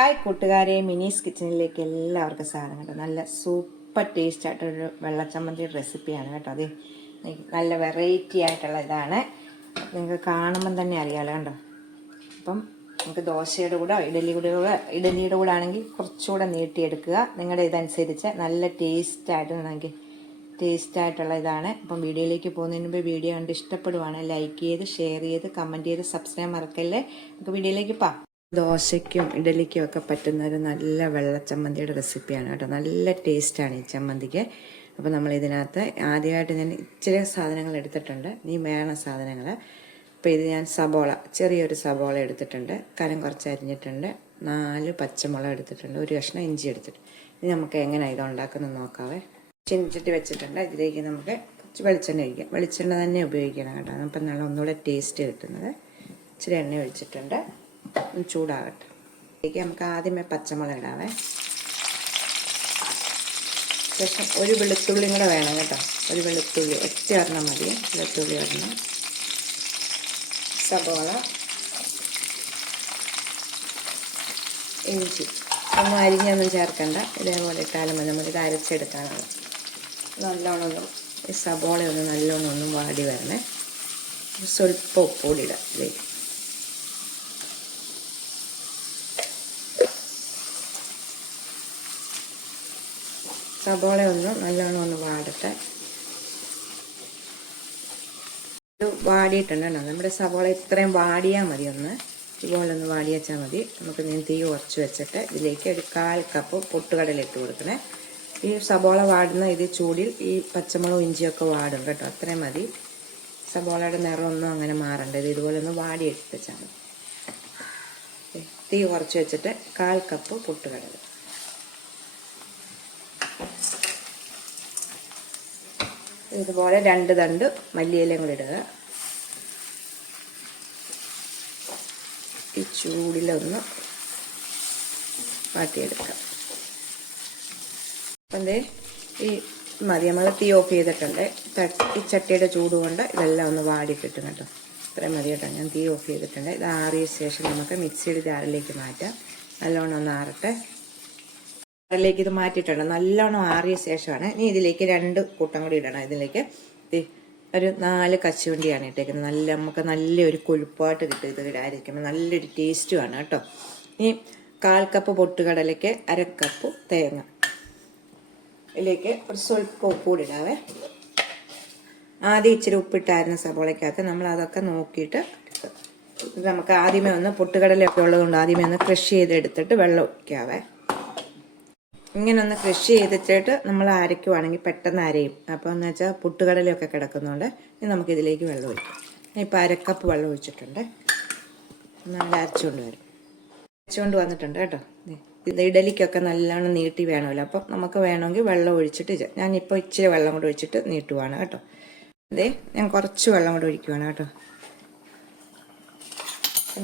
Hi കൂട്ടുകാരെ, മിനീസ് കിച്ചണിലേക്ക് എല്ലാവർക്കും സ്വാഗതം കേട്ടോ. നല്ല സൂപ്പർ ടേസ്റ്റ് ആയിട്ടൊരു വെള്ളച്ചമ്മന്തി റെസിപ്പിയാണ് കേട്ടോ. അത് നല്ല വെറൈറ്റി ആയിട്ടുള്ള ഇതാണ്. നിങ്ങൾക്ക് കാണുമ്പം തന്നെ അറിയാമല്ലോ കണ്ടോ. അപ്പം നമുക്ക് ദോശയുടെ കൂടെ ഇഡലിയുടെ കൂടെ ആണെങ്കിൽ കുറച്ചുകൂടെ നീട്ടിയെടുക്കുക. നിങ്ങളുടെ ഇതനുസരിച്ച് നല്ല ടേസ്റ്റായിട്ടുള്ള ഇതാണ്. അപ്പം വീഡിയോയിലേക്ക് പോകുന്നതിന് മുമ്പ് വീഡിയോ കണ്ട് ഇഷ്ടപ്പെടുവാണ് ലൈക്ക് ചെയ്ത് ഷെയർ ചെയ്ത് കമൻറ്റ് ചെയ്ത് സബ്സ്ക്രൈബ് മറക്കല്ലേ. നമുക്ക് വീഡിയോയിലേക്ക് പോകാം. ദോശയ്ക്കും ഇഡലിക്കും ഒക്കെ പറ്റുന്ന ഒരു നല്ല വെള്ളച്ചമ്മന്തിയുടെ റെസിപ്പിയാണ് കേട്ടോ. നല്ല ടേസ്റ്റാണ് ഈ ചമ്മന്തിക്ക്. അപ്പോൾ നമ്മൾ ഇതിനകത്ത് ആദ്യമായിട്ട് ഞാൻ ഇച്ചിരി സാധനങ്ങൾ എടുത്തിട്ടുണ്ട്. നീ വേണം സാധനങ്ങൾ. അപ്പോൾ ഇത് ഞാൻ ചെറിയൊരു സബോള എടുത്തിട്ടുണ്ട്. കനം കുറച്ച് അരിഞ്ഞിട്ടുണ്ട്. 4 പച്ചമുളക് എടുത്തിട്ടുണ്ട്. ഒരു കഷ്ണം ഇഞ്ചി എടുത്തിട്ടുണ്ട്. ഇനി നമുക്ക് എങ്ങനെയാണ് ഇത് ഉണ്ടാക്കുന്നത് നോക്കാവേ. ചിഞ്ചിട്ട് വെച്ചിട്ടുണ്ട്. ഇതിലേക്ക് നമുക്ക് കുറച്ച് വെളിച്ചെണ്ണ ഒഴിക്കാം. വെളിച്ചെണ്ണ തന്നെ ഉപയോഗിക്കണം കേട്ടോ. അപ്പം നല്ല ഒന്നുകൂടെ ടേസ്റ്റ് കിട്ടുന്നത്. ഇച്ചിരി എണ്ണ ഒഴിച്ചിട്ടുണ്ട്. ചൂടാകട്ടെ. ഇതിലേക്ക് നമുക്ക് ആദ്യമേ പച്ചമുളക് ഇടാവേ. ശേഷം ഒരു വെളുത്തുള്ളി കൂടെ വേണം കേട്ടോ. ഒരു വെളുത്തുള്ളി ഒറ്റ ഒരെണ്ണം മതി. വെളുത്തുള്ളി ഒരെണ്ണം, സബോള, ഇഞ്ചി. ഒന്നും അരിഞ്ഞൊന്നും ചേർക്കണ്ട. ഇതേപോലെ ഇട്ടാലും മതി. നമുക്കിത് അരച്ചെടുക്കാനാണ്. നല്ലോണം ഈ സബോള നല്ലോണം വാടി വരണേ. സ്വല്പം ഉപ്പുകൂടി ഇടാം ഇതിലേക്ക്. സബോള നല്ലോണം വാടട്ടെ. ഇത് വാടിയിട്ടുണ്ടോ? നമ്മുടെ സബോള ഇത്രയും വാടിയാൽ മതി. ഇതുപോലെ വാടിയാച്ചാൽ മതി. നമുക്ക് തീ കുറച്ച് വെച്ചിട്ട് ഇതിലേക്ക് ഒരു 1/4 കപ്പ് പൊട്ടുകടല ഇട്ട് കൊടുക്കണേ. ഈ സബോള വാടുന്ന ഇത് ചൂടിൽ ഈ പച്ചമുളകും ഇഞ്ചിയൊക്കെ വാടും കേട്ടോ. അത്രയും മതി. സബോളയുടെ നിറമൊന്നും അങ്ങനെ മാറണ്ട. ഇത് ഇതുപോലെ വാടിയെടുത്ത് വെച്ചാൽ മതി. തീ കുറച്ച് വെച്ചിട്ട് 1/4 കപ്പ് പൊട്ടുകടല, ഇതുപോലെ 2 തണ്ട് മല്ലിയിലയും കൂടി ഇടുക. ഈ ചൂടിലൊന്ന് വാട്ടിയെടുക്കാം. അപ്പം ഈ മതി. നമ്മൾ തീ ഓഫ് ചെയ്തിട്ടുണ്ട്. ഈ ചട്ടിയുടെ ചൂട് കൊണ്ട് ഇതെല്ലാം ഒന്ന് വാടി കിട്ടും കേട്ടോ. ഇത്രയും മതി കേട്ടോ. ഞാൻ തീ ഓഫ് ചെയ്തിട്ടുണ്ട്. ഇത് ആറിയ ശേഷം നമുക്ക് മിക്സിയുടെ ജാറിലേക്ക് മാറ്റാം. നല്ലോണം ഒന്ന് ആറട്ടെ. ിലേക്ക് ഇത് മാറ്റിയിട്ടുണ്ട്. നല്ലോണം ആറിയ ശേഷമാണ് ഇനി ഇതിലേക്ക് 2 കൂട്ടം കൂടി ഇടണം. ഇതിലേക്ക് ഒരു 4 കശുവണ്ടിയാണ് ഇട്ടേക്കുന്നത്. നമുക്ക് നല്ലൊരു കൊഴുപ്പായിട്ട് കിട്ടും. ഇത് ഇടാതിരിക്കുമ്പോൾ നല്ലൊരു ടേസ്റ്റുമാണ് കേട്ടോ. ഇനി 1/4 കപ്പ് പൊട്ടുകടലയ്ക്ക് 1/2 കപ്പ് തേങ്ങ. ഇതിലേക്ക് ഒരു സ്വല്പം ഉപ്പ് കൂടി ഇടാവേ. ആദ്യം ഇച്ചിരി ഉപ്പിട്ടായിരുന്ന സബോളയ്ക്കകത്ത് നമ്മൾ അതൊക്കെ നോക്കിയിട്ട് നമുക്ക് ആദ്യമേ പൊട്ടുകടലൊക്കെ ഉള്ളതുകൊണ്ട് ആദ്യമേ ക്രഷ് ചെയ്തെടുത്തിട്ട് വെള്ളം ഒഴിക്കാവേ. ഇങ്ങനെ ക്രഷ് ചെയ്തിട്ട് നമ്മൾ അരയ്ക്കുവാണെങ്കിൽ പെട്ടെന്ന് അരയും. അപ്പോൾ എന്ന് വെച്ചാൽ പൊട്ടുകടലൊക്കെ കിടക്കുന്നതുകൊണ്ട് ഇനി നമുക്കിതിലേക്ക് വെള്ളം ഒഴിക്കാം. ഇപ്പോൾ 1/2 കപ്പ് വെള്ളം ഒഴിച്ചിട്ടുണ്ട്. നല്ല അരച്ചുകൊണ്ട് വന്നിട്ടുണ്ട് കേട്ടോ. ഇത് ഇഡലിക്കൊക്കെ നല്ലോണം നീട്ടി വേണമല്ലോ. അപ്പം നമുക്ക് വേണമെങ്കിൽ വെള്ളം ഒഴിച്ചിട്ട് ഞാനിപ്പോൾ ഇച്ചിരി വെള്ളം കൂടെ ഒഴിച്ചിട്ട് നീട്ടുവാണ് കേട്ടോ. ഞാൻ കുറച്ച് വെള്ളം കൂടെ ഒഴിക്കുവാണ് കേട്ടോ.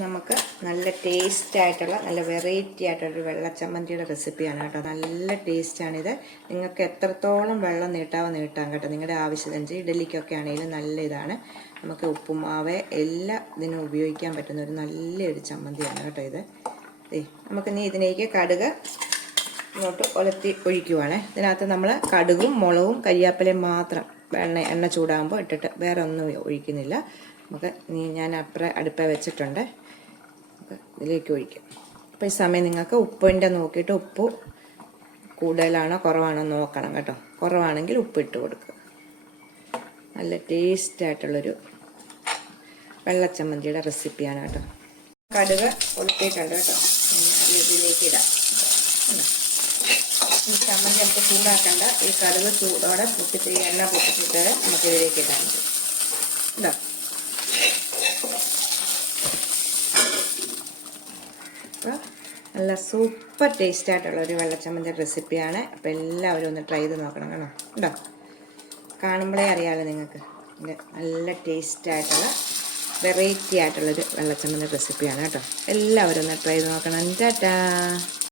നമുക്ക് നല്ല ടേസ്റ്റ് ആയിട്ടുള്ള നല്ല വെറൈറ്റി ആയിട്ടുള്ളൊരു വെള്ളച്ചമ്മന്തിയുടെ റെസിപ്പിയാണ് കേട്ടോ. നല്ല ടേസ്റ്റാണിത്. നിങ്ങൾക്ക് എത്രത്തോളം വെള്ളം നീട്ടാം കേട്ടോ. നിങ്ങളുടെ ആവശ്യത്തിനനുസരിച്ച് ഇഡലിക്കൊക്കെ ആണെങ്കിലും നല്ല ഇതാണ്. നമുക്ക് ഉപ്പുമാവ് എല്ലാം ഇതിനും ഉപയോഗിക്കാൻ പറ്റുന്ന ഒരു നല്ലൊരു ചമ്മന്തിയാണ് കേട്ടോ ഇത്. നമുക്ക് ഇതിലേക്ക് കടുക് ഇങ്ങോട്ട് ഒലത്തി ഒഴിക്കുവാണ്. ഇതിനകത്ത് നമ്മൾ കടുകും മുളകും കരിയാപ്പിലയും മാത്രം എണ്ണ ചൂടാകുമ്പോൾ ഇട്ടിട്ട് വേറെ ഒന്നും ഒഴിക്കുന്നില്ല. നമുക്ക് ഞാൻ അടുപ്പ വെച്ചിട്ടുണ്ട്. ഇതിലേക്ക് ഒഴിക്കാം. അപ്പോൾ ഈ സമയം നിങ്ങൾക്ക് ഉപ്പിൻ്റെ നോക്കിയിട്ട് ഉപ്പ് കൂടുതലാണോ കുറവാണോ നോക്കണം കേട്ടോ. കുറവാണെങ്കിൽ ഉപ്പിട്ട് കൊടുക്കുക. നല്ല ടേസ്റ്റായിട്ടുള്ളൊരു വെള്ളച്ചമ്മന്തിയുടെ റെസിപ്പിയാണ് കേട്ടോ. കടുക് പൊളിച്ചിട്ടുണ്ട് കേട്ടോ. ഇതിലേക്ക് ഇടാം. ഈ ചമ്മന്തി നമുക്ക് ചൂടാക്കണ്ട. ഈ കടുക് ചൂടോടെ എണ്ണ പൊട്ടിച്ചിട്ട് നമുക്ക് ഇതിലേക്ക് ഇടാൻ പറ്റും. ഇതാ നല്ല സൂപ്പർ ടേസ്റ്റ് ആയിട്ടുള്ളൊരു വെള്ളച്ചമ്മന്തി റെസിപ്പിയാണ്. അപ്പോൾ എല്ലാവരും ഒന്ന് ട്രൈ ചെയ്ത് നോക്കണം കേട്ടോ. ഉണ്ടോ? കാണുമ്പോഴേ അറിയാമല്ലോ നിങ്ങൾക്ക്. നല്ല ടേസ്റ്റ് ആയിട്ടുള്ള വെറൈറ്റി ആയിട്ടുള്ളൊരു വെള്ളച്ചമ്മന്തി റെസിപ്പിയാണ് കേട്ടോ. എല്ലാവരും ഒന്ന് ട്രൈ ചെയ്ത് നോക്കണം. ടാറ്റാ.